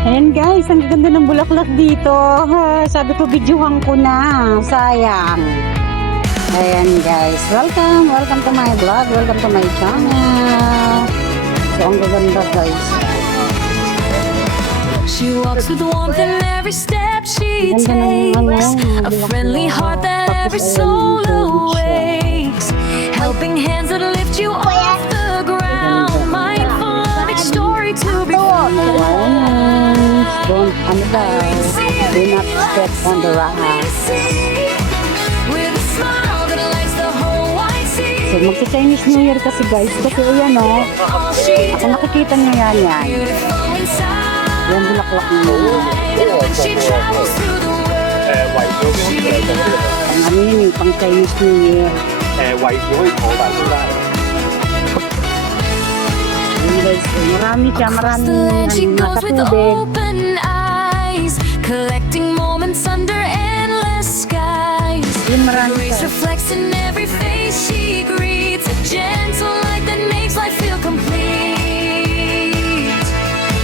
Ayan guys, ang ganda ng bulaklak dito. Sabi ko, videohan ko na. Sayang. Ayan guys, welcome to my vlog, welcome to my channel. So, ang ganda guys. She walks with warmth in every step she takes, a friendly heart that every soul awakes, helping hands that lift you off the ground, mindful of each story to be found. Don't, do not step on the rock. With a smile that lights the whole wide So, sea. magka-Chinese New Year kasi guys, kasi ayan o, All she kung nakikita nyo yan. beautiful inside. Yan bulaklak na yun. And when she travels through the world, Ang ano yun yung pang Chinese New Year. 圍住可以坐大都得。 Ayan guys, marami siya, across the maraming land she nasa goes with tubig. open eyes, collecting moments under endless skies. Yun, marami Grace siya. reflects in every face she greets, a gentle light that makes life feel complete.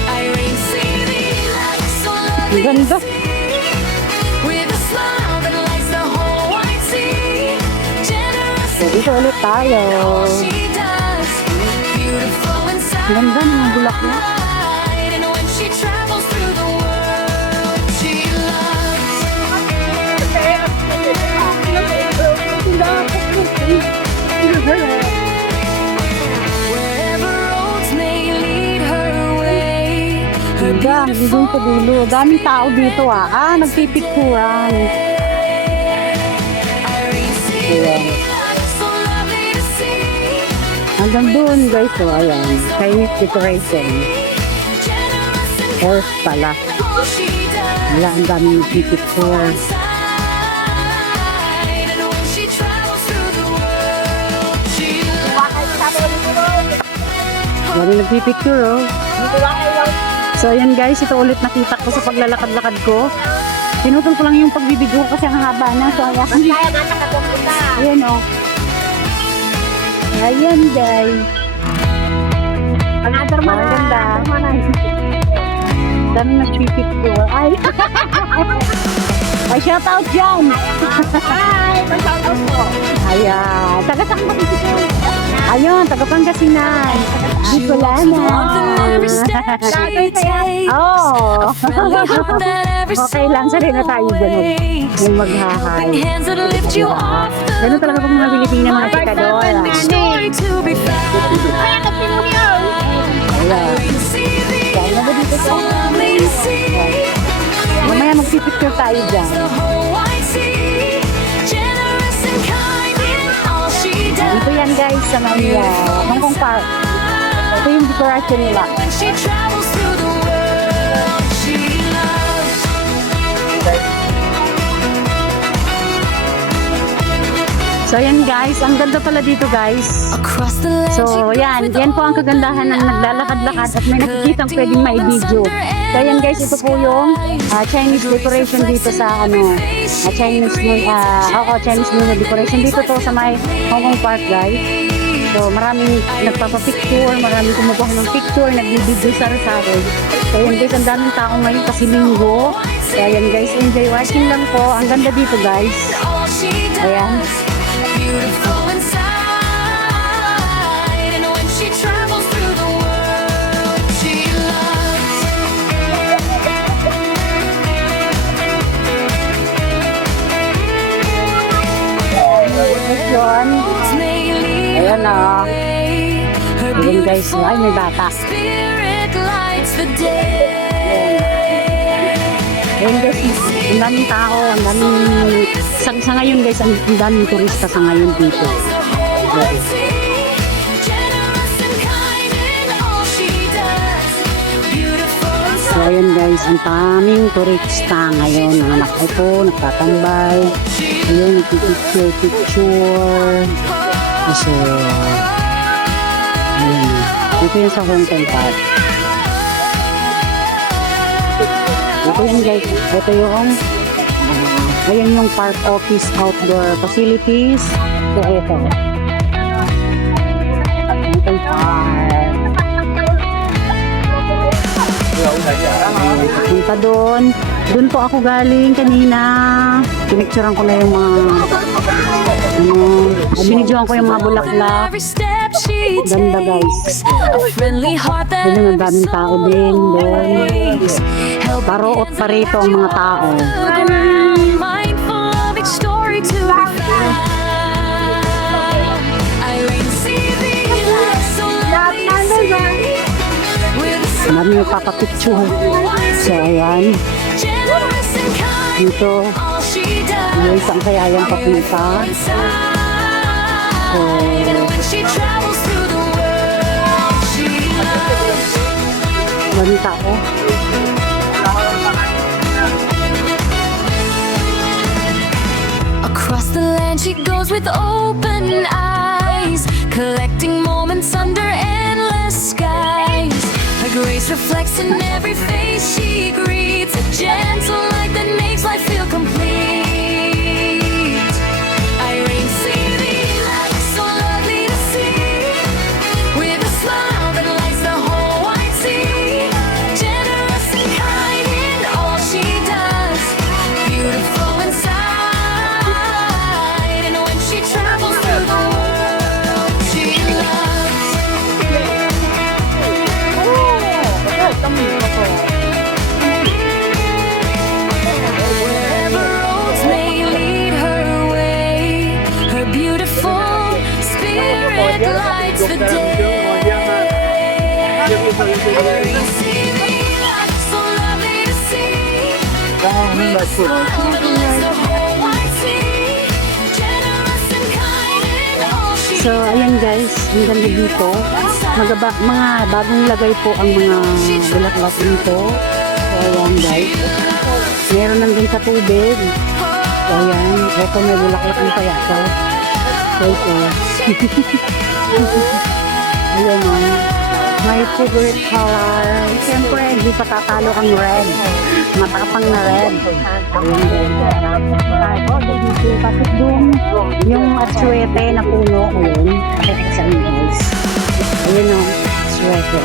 Irene, see the light so Ang lovely ganda. with a smile that lights the whole wide sea. Generous So, dito ulit tayo. all she does, beautiful inside. Ang ganda ng bulaklak. And when she travels through the world, she loves. Wherever roads may lead her way, her Ganda, doon sa dulo. Daming tao dito ah. Nagpipicturan. Irene, see the light so lovely to see. Hanggang doon guys, so ayan. Chinese decoration. Generous and Horse pala. all she does. Wala, ang daming nagpipicture. And when she travels through the world, she loves. Daming nagpipicture oh. So ayan guys, ito ulit nakita ko sa paglalakad-lakad ko. Pinutol ko lang yung pagbibidyo ko kasi ang haba na. So ayan. Ayan oh. Ayan guys. Ang ganda. Daming nagpipicture. Ay. Ay, shout out dyan. Hi! Mag-shoutout po. Ayan. Taga saan ba dito? Ayun, taga Pangasinan. She walks with warmth in every step she takes. Oh. Friendly heart that every Okay soul lang, sarili na tayo ganun. awakes. Yung maghahay. Helping hands that lift you off the Ganun talaga kung mga Pilipina, mga pikadora. Each story to be found. Kaya nagpinulyaw. Ayan. Irene, see the Kaya na ba dito so lovely to see. Mamaya magpipicture tayo dyan. The whole wide sea. Generous and kind in all she does. Dito yan guys, sa may Hong Kong Park. Ito yung decoration nila. When she travels through the world, she loves. So ayan guys, ang ganda pala dito guys. Across the land, So yan, yan po ang kagandahan ng naglalakad-lakad at may nakikitang pwedeng mai-video. So yan guys, ito po yung Chinese decoration dito sa Chinese New Year decoration dito to sa may Hong Kong Park guys. So maraming nagpapapicture, maraming kumukuha ng picture, nagbibideo sari-sari. So yan guys, ang daming tao ngayon kasi linggo. Kaya yan guys, enjoy watching lang po. Ang ganda dito guys. all she does. Ayan. Beautiful inside, and when she travels through the world, she loves. Yun. May lead Ayan na. way. Her Ayan guys, beautiful ay may bata. spirit lights the day. Ayan guys, ang daming tao, ang daming, sa ngayon guys, ang daming turista sa ngayon dito. The whole wide sea. Generous and kind in all she does. Beautiful So ayan guys, ang daming turista ngayon. Mga nakaupo, nagtatambay. Ayun, picture. So, ayun. Dito yun sa Hong Kong Park. Ito yun guys, ito yung ayan yung park office outdoor facilities. So ito. Hong Kong Park. pupunta doon. Doon po ako galing kanina. Pinicturean ko na yung mga binidyoan ko yung mga bulaklak. Ganda guys. Doon ang daming tao din doon. Paroot pa rito ang mga tao. Marami yung papapicture. So, ayan. Dito, yung isang kaya yung papunta. So, maraming tao. Across the land she goes with open eyes, collecting moments under endless skies. Her grace reflects in every face she greets, a gentle light that makes life feel complete. Irene, see the light, so lovely to see, with a smile that lights the whole wide sea. Generous and kind in all she does, beautiful inside, and when she travels through the world she loves. Wherever roads may lead her way, her beautiful spirit lights the day. Irene, see the light, so lovely to see, with a smile that lights the whole wide sea. Generous and kind in all she So, ayan guys, ang ganda dito. Mga bagong lagay po ang mga bulaklak dito. So, ayan guys. Meron lang din sa tubig. So, ayan. Ito may bulaklak ng kaya to. So, ito. Ayan o. My favorite color. Siyempre, hindi pa tatalo ang red. Matapang na red. Ayan guys. Bakit doon? Yung atsuete na puno ko yun. Bakit sa inyo guys? Ayan o. Atsuete.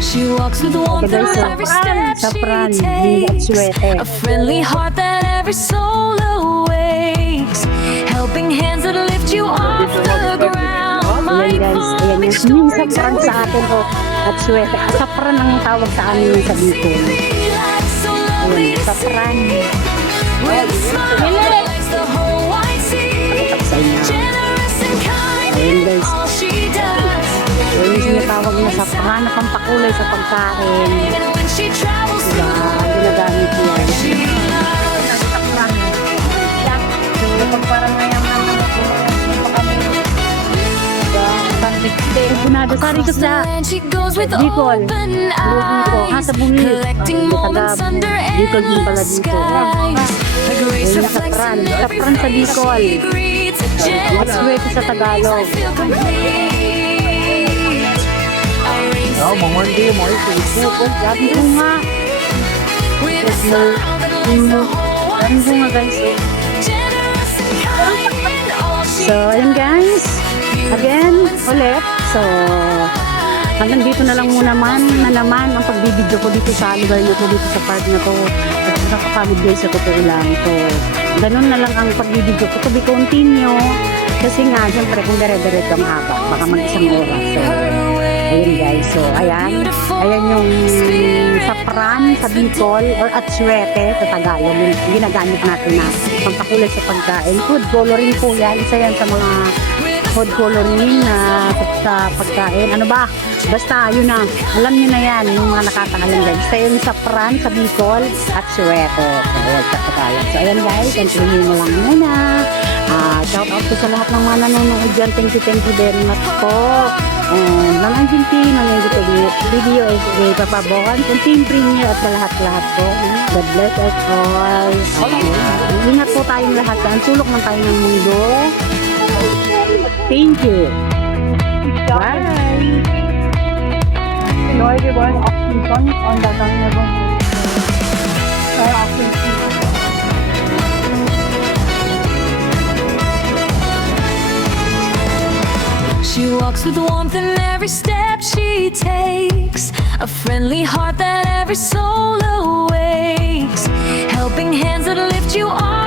She walks with warmth in every step Sapran, she hindi takes, atsuete. a friendly heart that every soul awakes, helping hands that lift you off the ground. Ayan guys, ayan yung sapran sa atin po. Atsuete. Sapran ang tawag sa amin sa dito. Ayan, sapran. With a smile that lights the whole wide sea. Sa inyo. Generous and kind Ayan in guys. all she does. Ayan yung sinatawag na sapran na pampakulay sa pagkain. And when she travels Diba? Ginagamit niya. she loves. So, parang ngayon Bunado, sari ko sa She goes with Bicol. open Bicol. eyes, Sa Bungil. collecting moments Taga under Bicol din pala endless dito. skies. Her grace Ayun, reflects sapran. in every Sapran sa face Bicol. she greets, a gentle Atsuete sa light that makes Tagalog. life feel complete. Irene, Mamandi mo ito. Sabi ko nga. with a smile that lights the whole Sabi ko nga guys. generous and kind in all she So, ayun guys. Again, ulit. So, hanggang dito na lang muna naman ang pagbibideo ko dito sa lugar na to, dito sa park na to. At nakakapagod guys sa totoo lang. So, ganun na lang ang pagbibideo ko. To be continue. Kasi nga, siyempre, kung dire-diretso ang haba, baka mag-isang oras. So, ayun guys. So, ayan. Ayan yung sapran sa Bicol or atsuete sa Tagalog. Yung ginagamit natin na pampakulay sa pagkain. Food coloring po yan. Isa yan sa mga food coloring na sa pagkain. Ano ba? Basta, yun na. Alam nyo na yan. Yung mga nakakaalam guys. Isa yun sa sapran sa Bicol at atsuete. So, sa Tagalog. So, ayan guys. Continue mo lang muna. Shout out po sa lahat ng mga nanonood dyan. Thank you very much po. And Manang Jinti, Manang video is papabokan kung team premier at sa lahat-lahat po. God bless us all. Ingat po tayong lahat. Saan sulok man tayo ng mundo. Thank you. Bye. Hello everyone, Oxington on the Carnival. Oxington. She walks with warmth in every step she takes. A friendly heart that every soul awakes. Helping hands that lift you off